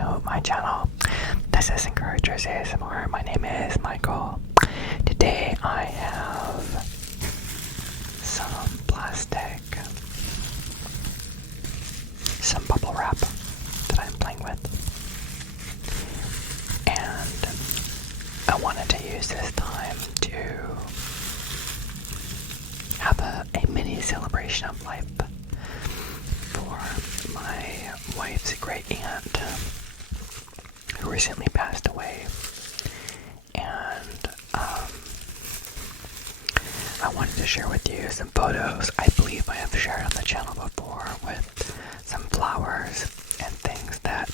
to my channel. This is Encouragers ASMR. My name is Michael. Today I have some plastic, some bubble wrap that I'm playing with, and I wanted to use this time to have a mini celebration of life for my wife's great aunt who recently passed away. And I wanted to share with you some photos I believe I have shared on the channel before, with some flowers and things that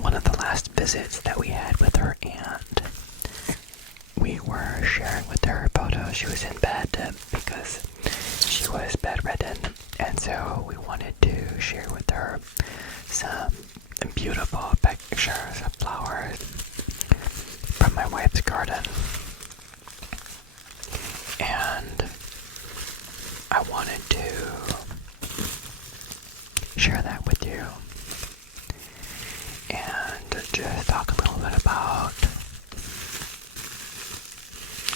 one of the last visits that we had with her aunt, we were sharing with her photos. She was in bed because she was bedridden, and so we wanted to share with her some beautiful pictures of flowers from my wife's garden. And I wanted to share that with you and just talk a little bit about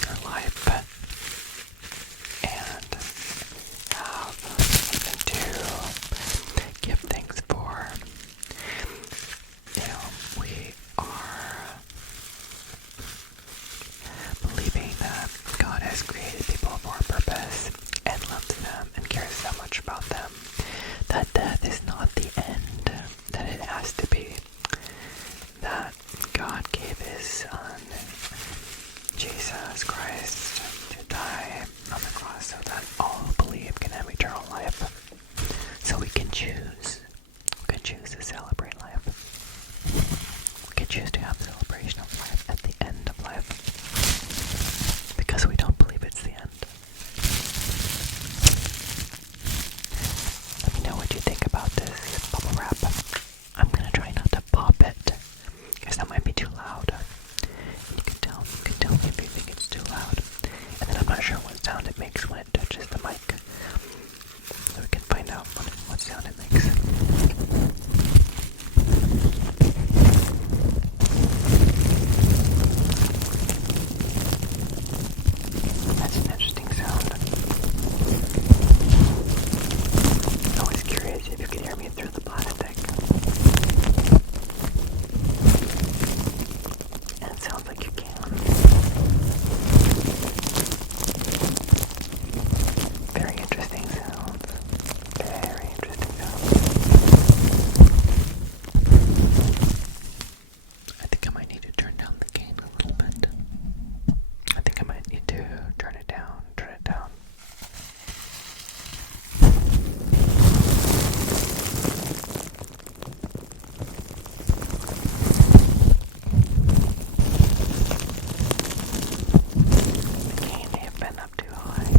her life and have something to give thanks for. You know, we are believing that God has created people for a purpose and loves them and cares so much about them, that death is not the end that it has to be, that God gave His Son, Jesus Christ, to die on the cross so that all who believe can have eternal life. So we can choose. We can choose to celebrate life. We can choose to have a celebration of life at the end of life, because we don't believe it's the end. Let me know what you think about this bubble wrap. I'm gonna try not to pop it, because that might be too loud. You can tell me if you think it's too loud. And then I'm not sure what sound it makes when it touches the mic. So we can find out what sound it makes. That's an interesting sound. I'm always curious if you can hear me through the plastic. And it sounds like you can. Very interesting sounds. Very interesting sounds. I think I might need to turn down the gain a little bit. I think I might need to turn it down. The gain may have been up too high.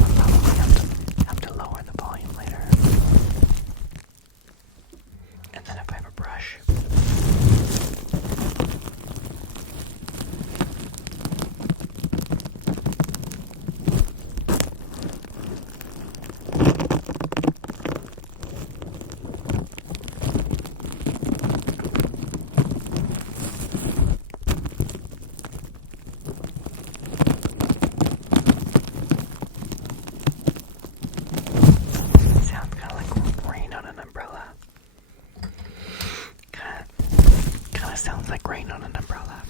I'll probably have to lower the volume later. And then if I have a brush, it sounds kind of like rain on an umbrella. Kind of sounds like rain on an umbrella.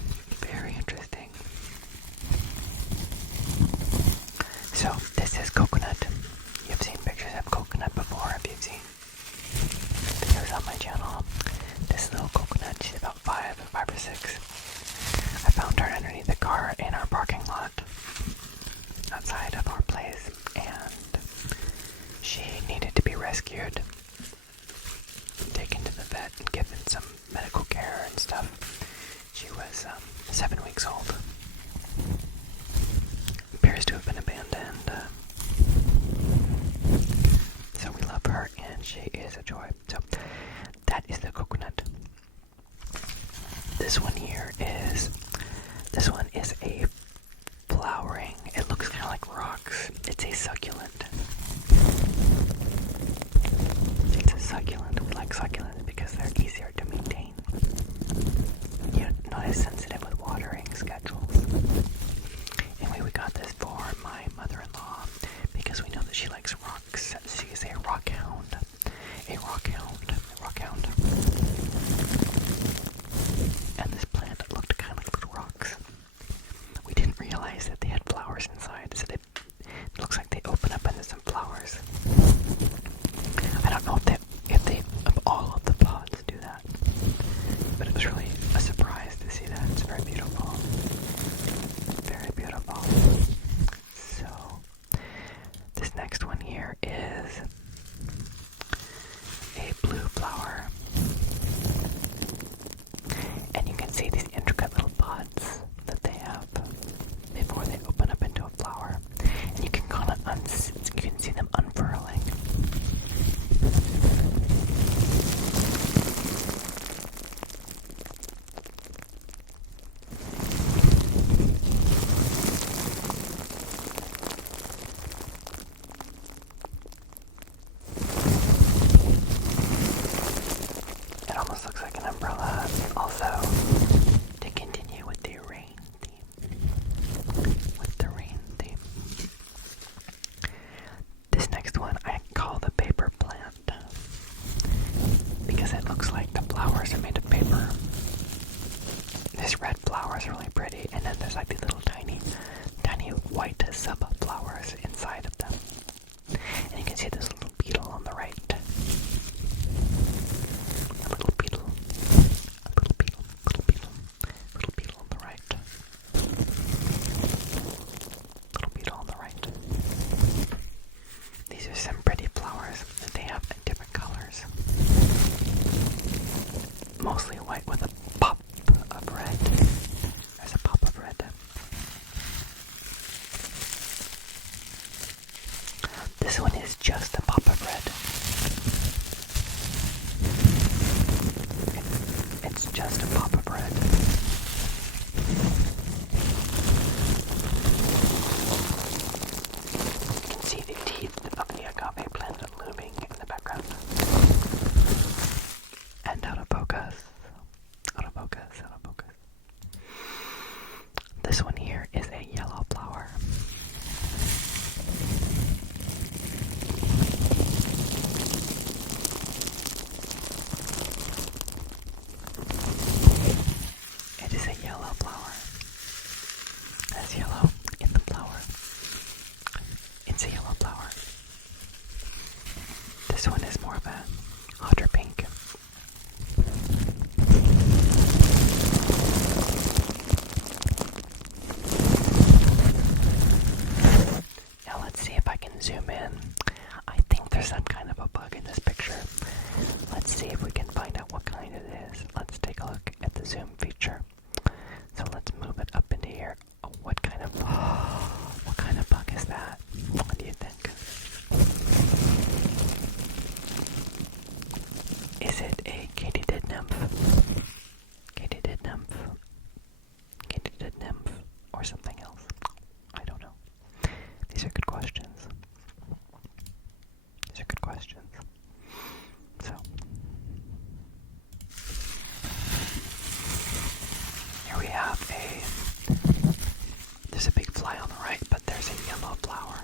Very interesting. So this is coconut. You've seen pictures of coconut before if you've seen videos on my channel. This little coconut, she's about 5 or 6. I found her underneath the car in our parking lot outside of our place, and she needed to be rescued, taken to the vet and given some medical care and stuff. She was 7 weeks old. Appears to have been abandoned. So we love her, and she is a joy. So that is the coconut. This one is a flowering. It looks kind of like rocks. It's a succulent. It's a succulent. We like a rock hound. And this plant looked kind of like little rocks. We didn't realize that they had flowers inside, so it looks like they open up into some flowers. I don't know if they of all of the pods do that, but it was really a surprise to see that. It's very beautiful. Very beautiful. So, this next one here is a blue flower. And you can see these intricate little pods that they have before they open up into a flower. And you can kind of you can see them unfurling. It almost looks like an umbrella. Also, to continue with the rain theme. This next one I call the paper plant because it looks like the flowers are made of paper. This red flower is really pretty, and then there's like these little tiny white sub-flowers inside of them. And you can see this little beetle on the right. A little beetle on the right. Little beetle on the right. These are some pretty flowers that they have in different colors. Mostly white with a pop of red. There's a pop of red. This one is just a pop of red. It's just a pop of red. You can see the teeth of the agave plant looming in the background. And out of focus. This one here is a yellow flower. It is a yellow flower. There's yellow in the flower. It's a yellow flower. This one is more of a hotter pink. Now let's see if I can zoom in. I think there's some kind of a bug in this picture. Let's see if we can find out what kind it is. Let's take a look at the zoom feature. So let's move it up into here. Oh, what kind of bug is that? What do you think? Is it a katydid nymph? Katydid nymph? Or something else? I don't know. These are good questions. So, here we have there's a big fly on the right, but there's a yellow flower.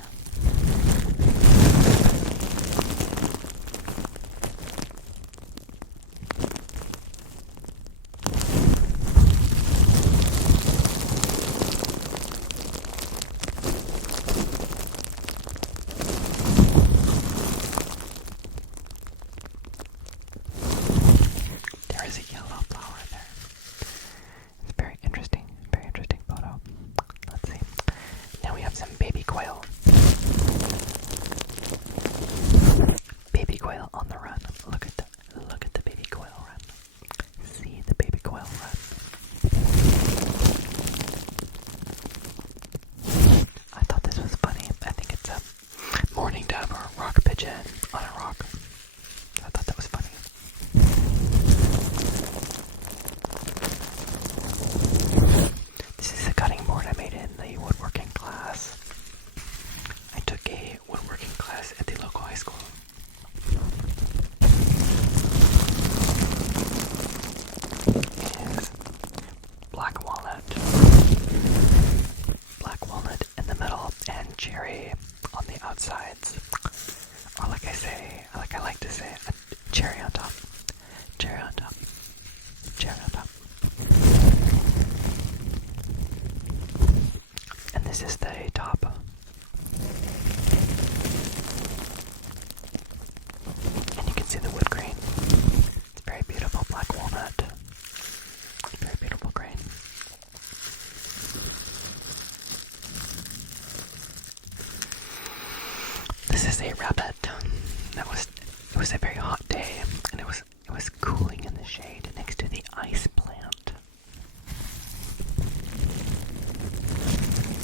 There is a yellow flower there. It's very interesting photo. Let's see. Now we have some baby quail. Baby quail on the run. Look at the baby quail run. See the baby quail run. I thought this was funny. I think it's a mourning dove or a rock pigeon on a rock. I thought that was funny. This is a cutting board I made in the woodworking class. I took a woodworking class at the local high school. It is black walnut in the middle, and cherry on the outsides. Or like I like to say, cherry on top, cherry on top, cherry on top. And this is the top. And you can see the wood grain. It's very beautiful black walnut. Very beautiful grain. This is a rabbit. It was a very hot day, and it was cooling in the shade next to the ice plant.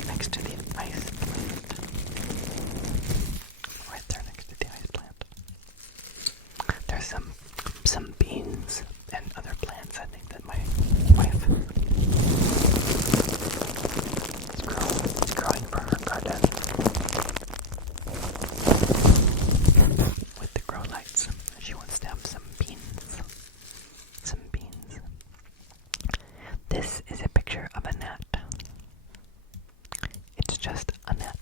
Next to the ice plant. Right there next to the ice plant. There's some beans and other plants, I think, that my wife is growing for her garden. With the grow lights. She wants to have some beans. Some beans. This is a picture of a net. It's just a net.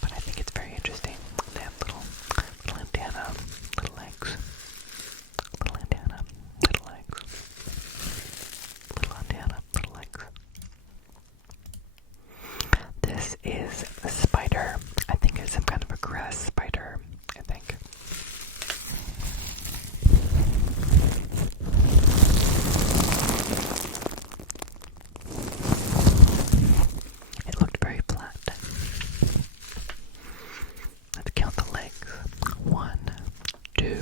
But I think it's very interesting. They have little antenna, little legs. Little antenna, little legs. Little antenna, little legs. This is a spider. I think it's some kind of a grass spider, I think. It looked very flat. Let's count the legs. 1, 2,